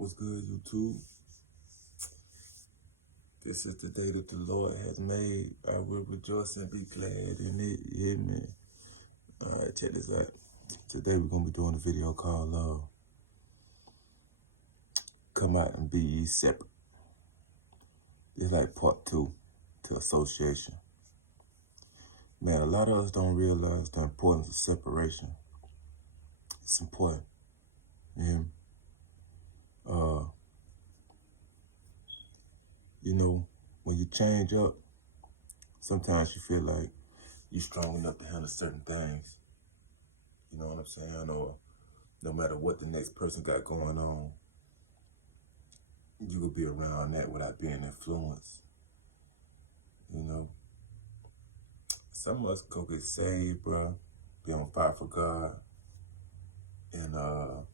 What's good, YouTube? This is the day that the Lord has made. I will rejoice and be glad in it. Yeah, man. All right, check this out. Today we're going to be doing a video called Come Out and Be Ye Separate. It's like part 2 to association. Man, a lot of us don't realize the importance of separation. It's important. Yeah. You know, when you change up, sometimes you feel like you're strong enough to handle certain things. You know what I'm saying? Or no matter what the next person got going on, you could be around that without being influenced. You know? Some of us go get saved, bro, be on fire for God, and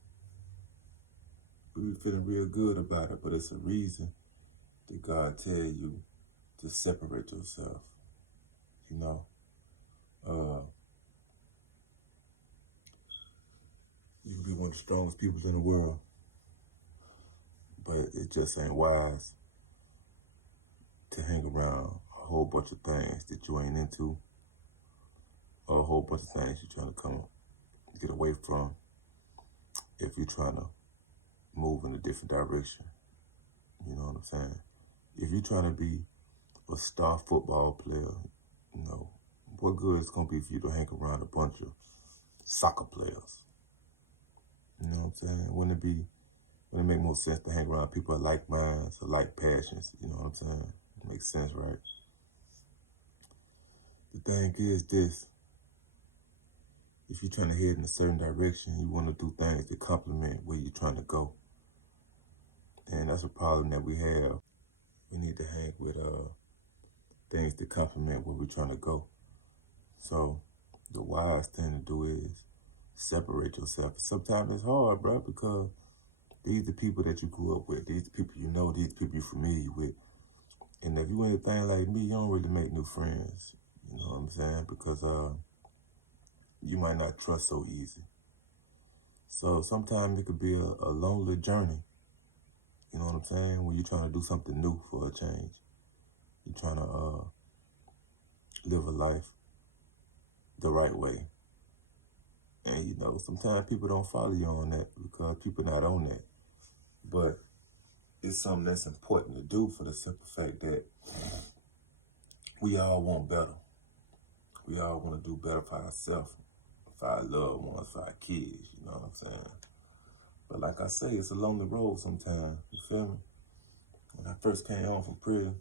we be feeling real good about it, but it's a reason that God tell you to separate yourself. You know? You can be one of the strongest people in the world, but it just ain't wise to hang around a whole bunch of things that you ain't into, or a whole bunch of things you're trying to get away from if you're trying to move in a different direction. You know what I'm saying? If you're trying to be a star football player, you know, what good it's going to be for you to hang around a bunch of soccer players? You know what I'm saying? Wouldn't it make more sense to hang around people of like minds or like passions? You know what I'm saying? It makes sense, right? The thing is this. If you're trying to head in a certain direction, you want to do things that complement where you're trying to go. And that's a problem that we have. We need to hang with things that complement where we're trying to go. So the wise thing to do is separate yourself. Sometimes it's hard, bro, because these are the people that you grew up with. These are the people you know. These are the people you're familiar with. And if you anything like me, you don't really make new friends. You know what I'm saying? Because you might not trust so easy. So sometimes it could be a lonely journey. You know what I'm saying? When you're trying to do something new for a change. You're trying to live a life the right way. And, you know, sometimes people don't follow you on that because people not on that. But it's something that's important to do for the simple fact that we all want better. We all want to do better for ourselves, for our loved ones, for our kids, you know what I'm saying? But like I say, it's a lonely road sometimes, you feel me? When I first came home from prison,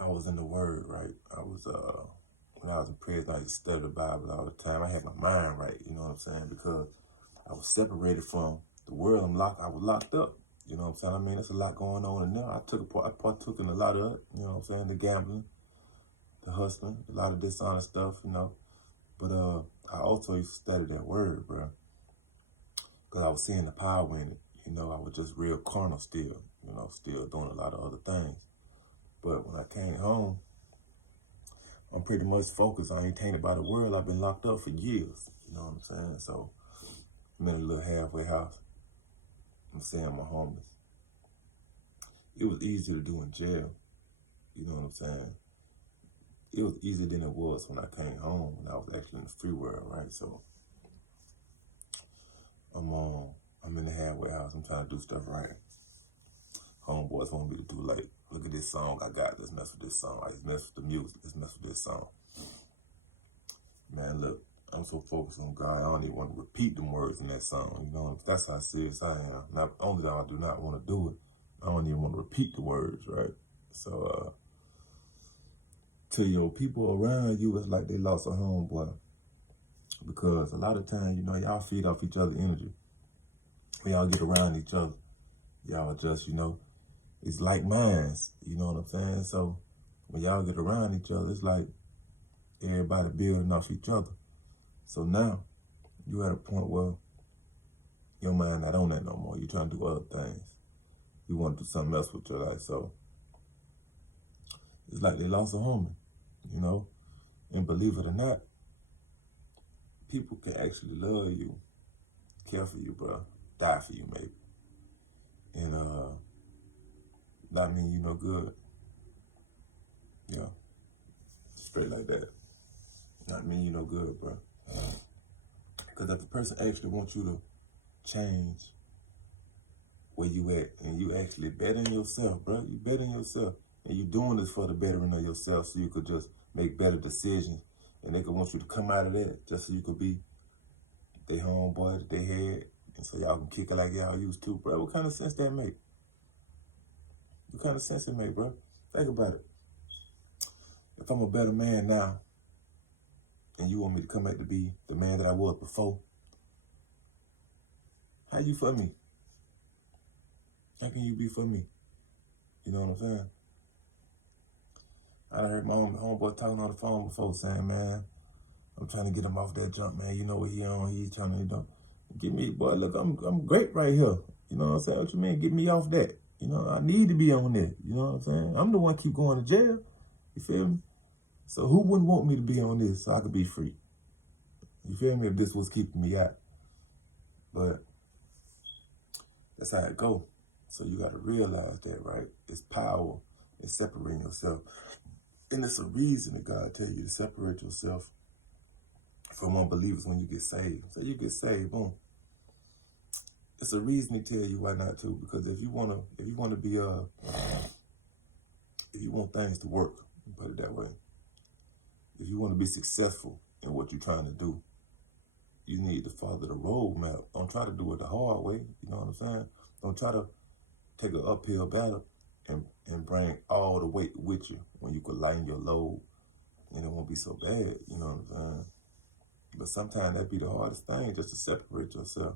I was in the Word, right? When I was in prison, I used to study the Bible all the time. I had my mind right, you know what I'm saying? Because I was separated from the world. I was locked up, you know what I'm saying? I mean, there's a lot going on in there. I partook in a lot of it, you know what I'm saying? The gambling, the hustling, a lot of dishonest stuff, you know? But I also used to study that Word, bro. Because I was seeing the power in it. You know, I was just real carnal still, you know, still doing a lot of other things. But when I came home, I'm pretty much focused. I ain't tainted by the world. I've been locked up for years. You know what I'm saying? So I'm in a little halfway house. I'm saying my homies. It was easier to do in jail. You know what I'm saying? It was easier than it was when I came home, when I was actually in the free world, right? So I'm in the halfway house. I'm trying to do stuff right. Homeboys want me to do like, look at this song I got. Let's mess with this song. Let's mess with the music. Let's mess with this song. Man, look, I'm so focused on God, I don't even want to repeat them words in that song. You know, that's how serious I am. Not only that I do not want to do it, I don't even want to repeat the words, right? So, to your people around you, it's like they lost a homeboy. Because a lot of times, you know, y'all feed off each other's energy. When y'all get around each other, y'all just, you know, it's like minds, you know what I'm saying? So when y'all get around each other, it's like everybody building off each other. So now you at a point where your mind not on that no more. You're trying to do other things. You want to do something else with your life. So it's like they lost a homie, you know? And believe it or not, people can actually love you, care for you, bro, die for you, maybe. And not mean you no good. Yeah. Straight like that. Not mean you no good, bro. Because if the person actually wants you to change where you at, and you actually bettering yourself, bro. You bettering yourself. And you doing this for the bettering of yourself so you could just make better decisions. And they could want you to come out of that just so you could be their homeboy that they had. And so y'all can kick it like y'all used to, bro. What kind of sense that make? What kind of sense it make, bro? Think about it. If I'm a better man now, and you want me to come back to be the man that I was before, how you for me? How can you be for me? You know what I'm saying? I heard my homeboy talking on the phone before saying, man, I'm trying to get him off that jump, man. You know what he on? He's trying to, get me, boy, look, I'm great right here. You know what I'm saying? What you mean? Get me off that. You know, I need to be on that. You know what I'm saying? I'm the one keep going to jail. You feel me? So who wouldn't want me to be on this so I could be free? You feel me? If this was keeping me out. But that's how it go. So you got to realize that, right? It's power in separating yourself. And it's a reason that God tell you to separate yourself from unbelievers when you get saved. So you get saved, boom. It's a reason to tell you why not to, because if you want things to work, put it that way. If you want to be successful in what you're trying to do, you need to follow the roadmap. Don't try to do it the hard way. You know what I'm saying? Don't try to take an uphill battle and bring all the weight with you when you could lighten your load and it won't be so bad. You know what I'm saying? But sometimes that'd be the hardest thing, just to separate yourself.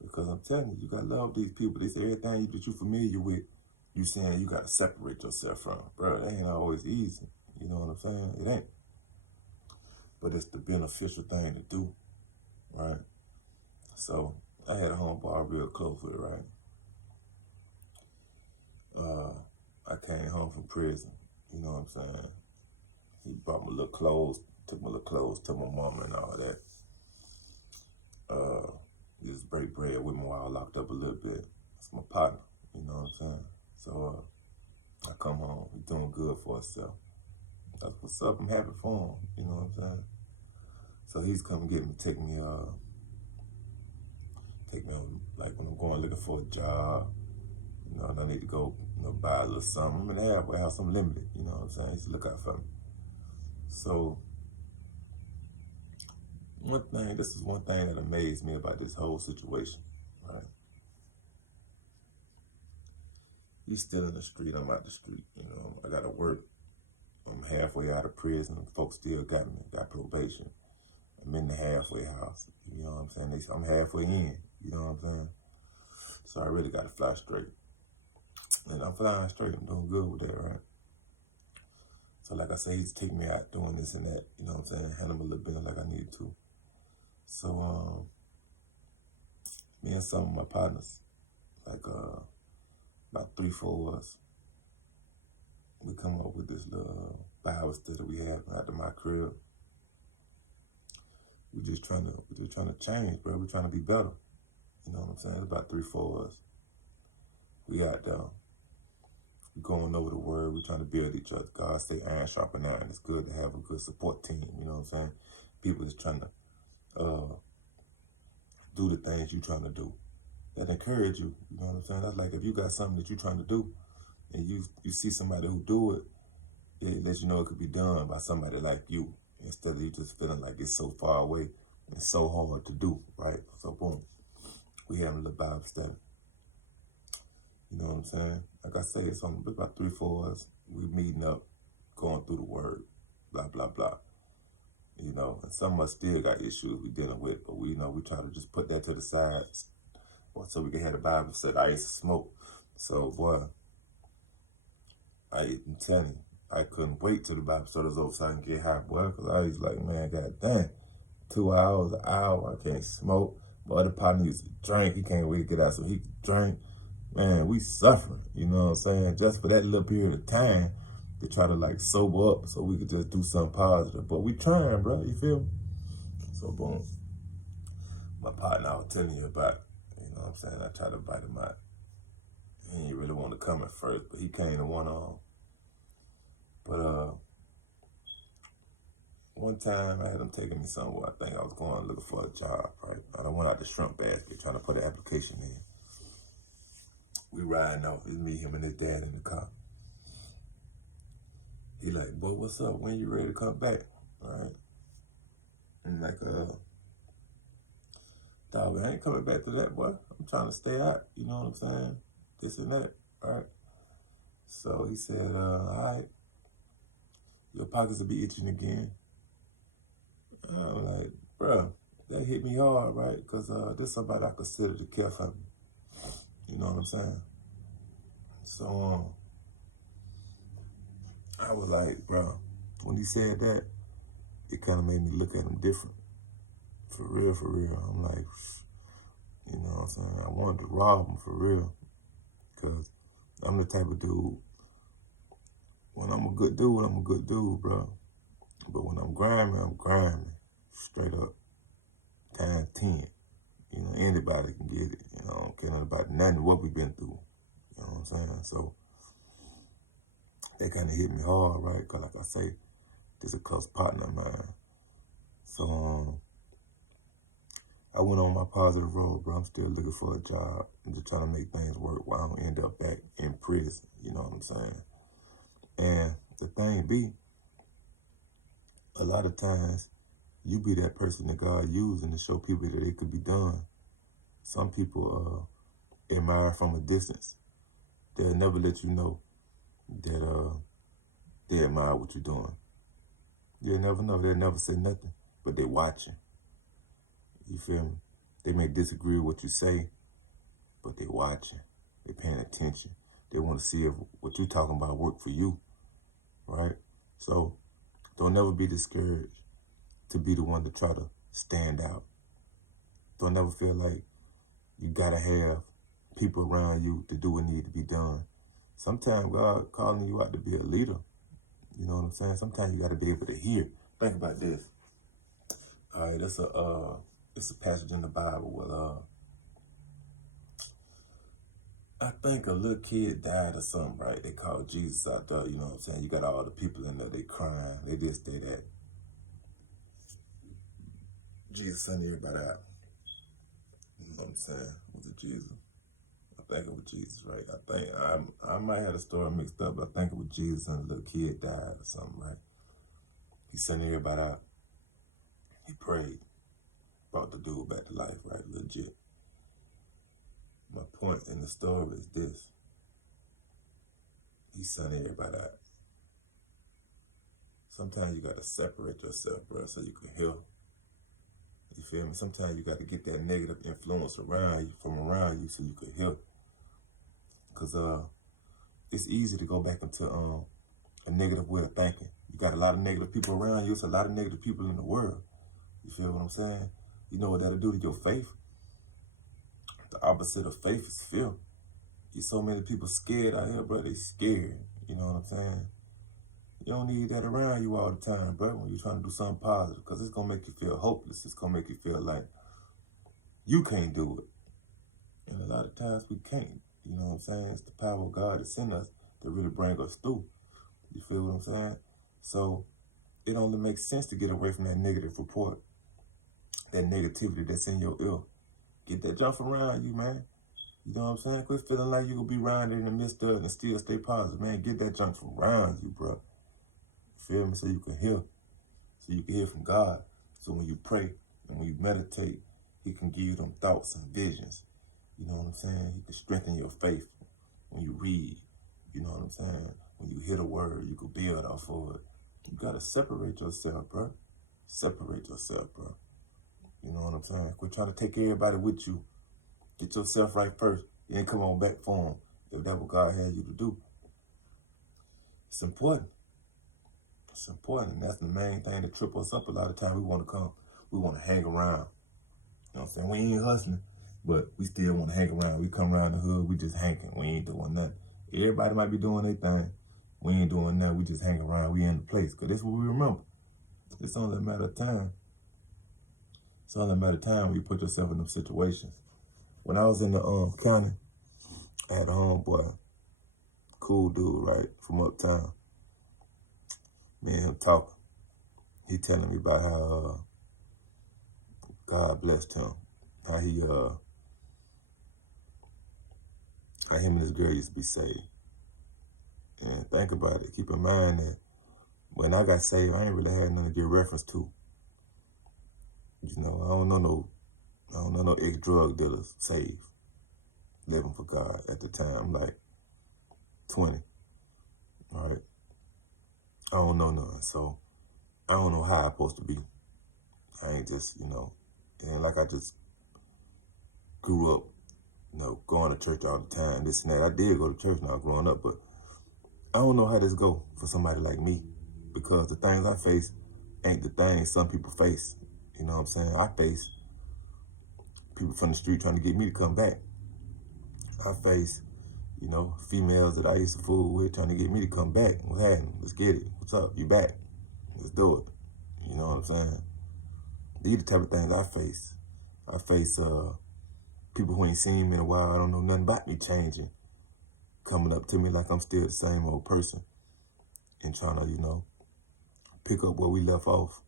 Because I'm telling you, you got to love these people. They say everything that you're familiar with, you saying you got to separate yourself from. Bro, that ain't always easy. You know what I'm saying? It ain't. But it's the beneficial thing to do, right? So I had a homeboy real close with, right? I came home from prison, you know what I'm saying? He brought my little clothes, took my little clothes to my mama and all that. He just break bread with me while I locked up a little bit. It's my partner, you know what I'm saying? So I come home, he's doing good for himself. That's what's up, I'm happy for him, you know what I'm saying? So he's coming get me, take me on, like when I'm going looking for a job, you know, and I need to go, buy a little something. I'm in the halfway house, I'm limited, you know what I'm saying? He used to look out for me. So this is one thing that amazed me about this whole situation, right? He's still in the street, I'm out the street, you know, I gotta work. I'm halfway out of prison, folks still got me, got probation. I'm in the halfway house, you know what I'm saying? I'm halfway in, you know what I'm saying? So I really gotta fly straight. And I'm flying straight, I'm doing good with that, right? So like I say, he's taking me out doing this and that, you know what I'm saying? Handle a little bit like I need to. So me and some of my partners, like about 3-4 of us, we come up with this little Bible study we have out of my crib. We're just trying to change, bro. We're trying to be better. You know what I'm saying? It's about 3-4 of us. We out there. We're going over the word. We're trying to build each other. God say iron sharpen iron. It's good to have a good support team. You know what I'm saying? People is trying to do the things you're trying to do. That encourage you. You know what I'm saying? That's like if you got something that you're trying to do and you see somebody who do it, it lets you know it could be done by somebody like you, instead of you just feeling like it's so far away and so hard to do, right? So boom, we having a little Bible study. You know what I'm saying? Like I say, it's on about 3-4 of us. We meeting up, going through the word, blah, blah, blah. You know, and some of us still got issues we dealing with, but we try to just put that to the side so we can have the Bible study. I used to smoke. So boy, I'm telling you, I couldn't wait till the Bible study was over so I can get high, boy, because I was like, man, god dang, 2 hours, an hour, I can't smoke. My other partner used to drink. He can't wait to get out so he could drink. Man, we suffering, you know what I'm saying? Just for that little period of time to try to like sober up so we could just do something positive. But we trying, bro, you feel me? So boom, my partner I was telling you about, you know what what I'm saying? I tried to bite him out. He didn't really want to come at first, but he came to one on. But one time I had him taking me somewhere. I think I was going looking for a job, right? I went out the shrimp basket trying to put an application in. We riding off. It's me, him, and his dad in the car. He like, boy, what's up? When you ready to come back? All right. And like, dog, I ain't coming back to that, boy. I'm trying to stay out. You know what I'm saying? This and that. All right. So he said, all right. Your pockets will be itching again. I'm like, bro, that hit me hard, right? Because this somebody I consider to care for me. You know what I'm saying? So I was like, bro, when he said that, it kind of made me look at him different. For real, for real. I'm like, you know what I'm saying? I wanted to rob him for real. Because I'm the type of dude, when I'm a good dude, bro. But when I'm grinding, straight up, times 10. You know, anybody can get it. You know, I don't care nothing about nothing what we've been through. You know what I'm saying? So that kind of hit me hard, right? Because like I say, this is a close partner of mine. So I went on my positive road, bro. I'm still looking for a job. I'm just trying to make things work while I don't end up back in prison. You know what I'm saying? And the thing be, a lot of times, you be that person that God using to show people that it could be done. Some people admire from a distance. They'll never let you know that they admire what you're doing. You'll never know. They'll never say nothing, but they watching. You feel me? They may disagree with what you say, but they watching. They paying attention. They want to see if what you're talking about work for you, right? So don't never be discouraged to be the one to try to stand out. Don't ever feel like you gotta have people around you to do what needs to be done. Sometimes God calling you out to be a leader. You know what I'm saying? Sometimes you gotta be able to hear. Think about this. All right, it's a passage in the Bible where I think a little kid died or something, right? They called Jesus out there, you know what I'm saying? You got all the people in there, they crying, they this, they that. Jesus sent everybody out. You know what I'm saying? Was it Jesus? I think it was Jesus, right? I think I might have the story mixed up, but I think it was Jesus and a little kid died or something, right? He sent everybody out. He prayed, brought the dude back to life, right? Legit. My point in the story is this. He sent everybody out. Sometimes you got to separate yourself, bro, so you can heal. You feel me? Sometimes you got to get that negative influence around you so you can heal. Because it's easy to go back into a negative way of thinking. You got a lot of negative people around you. It's a lot of negative people in the world. You feel what I'm saying? You know what that'll do to your faith? The opposite of faith is fear. There's so many people scared out here, bro. They scared. You know what I'm saying? You don't need that around you all the time, bro, when you're trying to do something positive, because it's going to make you feel hopeless. It's going to make you feel like you can't do it. And a lot of times we can't. You know what I'm saying? It's the power of God that's in us that really bring us through. You feel what I'm saying? So it only makes sense to get away from that negative report, that negativity that's in your ear. Get that jump around you, man. You know what I'm saying? Quit feeling like you gonna be around in the midst of it and still stay positive, man. Get that junk from around you, bro. Feel me? So you can hear. So you can hear from God. So when you pray and when you meditate, He can give you them thoughts and visions. You know what I'm saying? He can strengthen your faith when you read. You know what I'm saying? When you hear the word, you can build off of it. You gotta separate yourself, bro. Separate yourself, bro. You know what I'm saying? Quit trying to take everybody with you. Get yourself right first. Then come on back for Him if that's what God had you to do. It's important. It's important. And that's the main thing that trips us up a lot of times. We want to come. We want to hang around. You know what I'm saying? We ain't hustling, but we still want to hang around. We come around the hood, we just hanging. We ain't doing nothing. Everybody might be doing their thing. We ain't doing nothing. We just hang around. We in the place. Because that's what we remember. It's only a matter of time. It's only a matter of time when you put yourself in them situations. When I was in the county, I had a homeboy, cool dude, right, from uptown. Me and him talking. He telling me about how God blessed him, how him and his girl used to be saved. And think about it. Keep in mind that when I got saved, I ain't really had nothing to get reference to. You know, I don't know no ex-drug dealers saved, living for God at the time, like 20, all right? I don't know none, so I don't know how I'm supposed to be. I ain't just, it ain't like I just grew up, going to church all the time, this and that. I did go to church when I was growing up, but I don't know how this go for somebody like me, because the things I face ain't the things some people face. You know what I'm saying? I face people from the street trying to get me to come back. I face, females that I used to fool with trying to get me to come back. What's happening? Let's get it. What's up? You back? Let's do it. You know what I'm saying? These are the type of things I face. I face people who ain't seen me in a while. I don't know nothing about me changing, coming up to me like I'm still the same old person and trying to, pick up where we left off.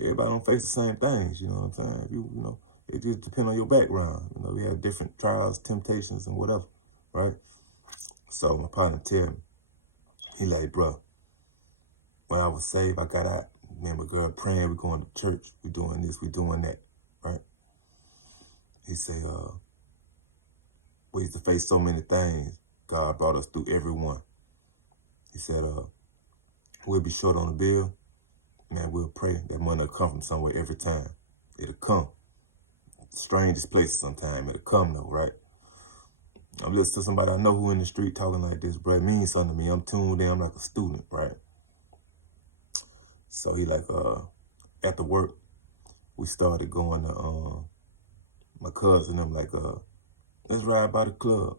Everybody don't face the same things, you know what I'm saying? It just depends on your background. We have different trials, temptations, and whatever, right? So my partner tell me, he like, bro, when I was saved, I got out. Me and my girl praying, we going to church, we doing this, we doing that, right? He say, we used to face so many things. God brought us through every one. He said, we'll be short on the bill. Man, we'll pray that money will come from somewhere every time. It'll come. Strangest places sometimes. It'll come though, right? I'm listening to somebody I know who in the street talking like this, bro. It means something to me. I'm tuned in. I'm like a student, right? So he like, after work, we started going to, my cousin, I'm like, let's ride by the club.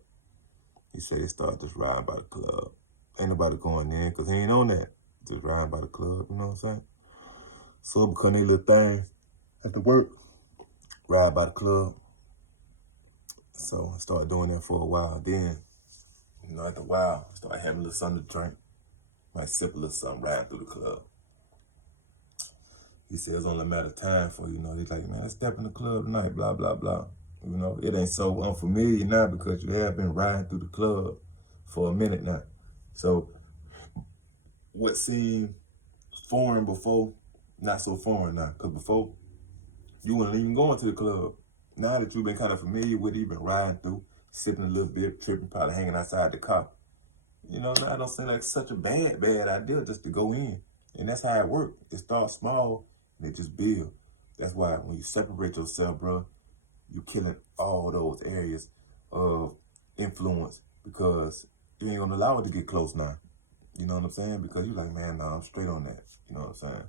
He said they started just riding by the club. Ain't nobody going in because he ain't on that. Just riding by the club, you know what I'm saying? So it become a little thing after work, ride by the club. So I started doing that for a while. Then, after a while, I started having a little something to drink. Might sip a little something riding through the club. He said it's only a matter of time for, he's like, man, let's step in the club tonight, blah, blah, blah. It ain't so unfamiliar now because you have been riding through the club for a minute now. So what seemed foreign before, not so foreign now. Because before, you weren't even going to the club. Now that you've been kind of familiar with it, you've been riding through, sipping a little bit, tripping, probably hanging outside the car. Now it don't seem like such a bad idea just to go in. And that's how it works. It starts small and it just builds. That's why when you separate yourself, bro, you're killing all those areas of influence because you ain't gonna allow it to get close now. You know what I'm saying? Because you're like, man, nah, I'm straight on that. You know what I'm saying?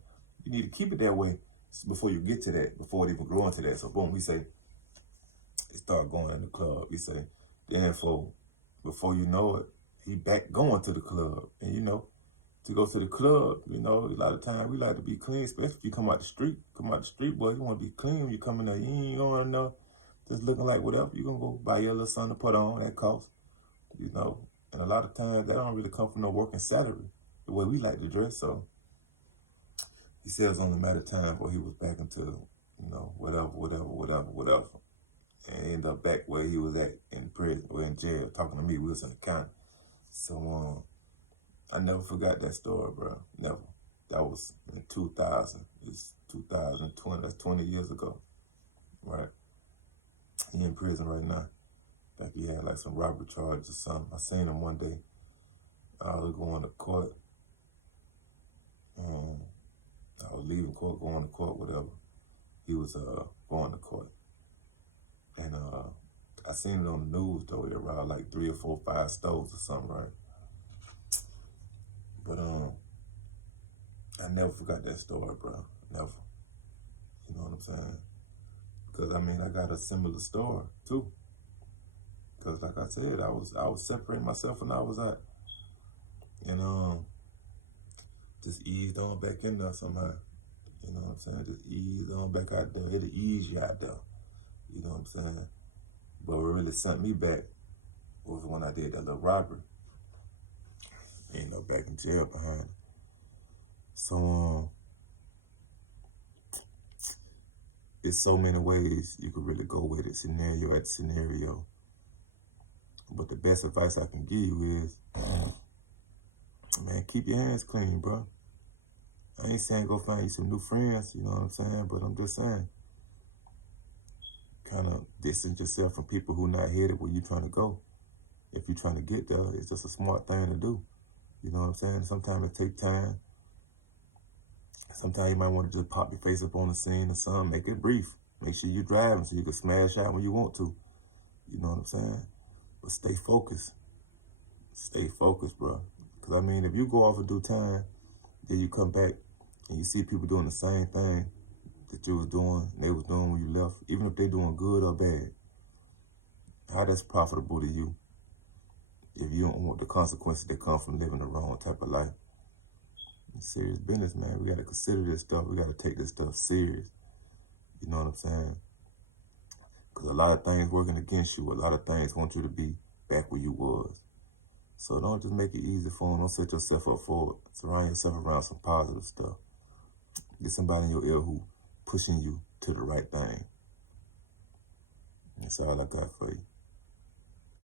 You need to keep it that way before you get to that, before it even grow into that. So boom, he say, he start going in the club. He say, then before you know it, he back going to the club. And to go to the club, a lot of times we like to be clean, especially if you come out the street. Come out the street, boy, you want to be clean when you come in there. You ain't going there just looking like whatever. You going to go buy your little something to put on, that cost, And a lot of times that don't really come from no working salary, the way we like to dress. So he said it was only a matter of time before he was back into, whatever. And ended up back where he was at in prison or in jail talking to me. We was in the county. So I never forgot that story, bro. Never. That was in 2000. It's 2020. That's 20 years ago, right? He in prison right now. I think he had like some robbery charges or something. I seen him one day. I was going to court. And I was leaving court, going to court, whatever. He was going to court. And I seen it on the news, though. It robbed like 3 or 4, 5 stores or something, right? But I never forgot that story, bro. Never. You know what I'm saying? Because, I got a similar story, too. Because, like I said, I was separating myself when I was out. And just eased on back in there somehow. You know what I'm saying? Just ease on back out there. It'll ease you out there. You know what I'm saying? But what really sent me back was when I did that little robbery. Back in jail behind it. So, it's so many ways you could really go with it, scenario at scenario. But the best advice I can give you is, man, keep your hands clean, bro. I ain't saying go find you some new friends, you know what I'm saying? But I'm just saying, kind of distance yourself from people who not headed where you trying to go. If you're trying to get there, it's just a smart thing to do. You know what I'm saying? Sometimes it takes time. Sometimes you might want to just pop your face up on the scene or something. Make it brief. Make sure you're driving so you can smash out when you want to. You know what I'm saying? But stay focused. Stay focused, bro. Because, I mean, if you go off and do time, then you come back and you see people doing the same thing that you was doing and they was doing when you left, even if they doing good or bad, how that's profitable to you if you don't want the consequences that come from living the wrong type of life. It's serious business, man. We got to consider this stuff. We got to take this stuff serious. You know what I'm saying? Because a lot of things working against you. A lot of things want you to be back where you was. So don't just make it easy for them. Don't set yourself up for it. Surround yourself around some positive stuff. Get somebody in your ear who pushing you to the right thing. That's all I got for you.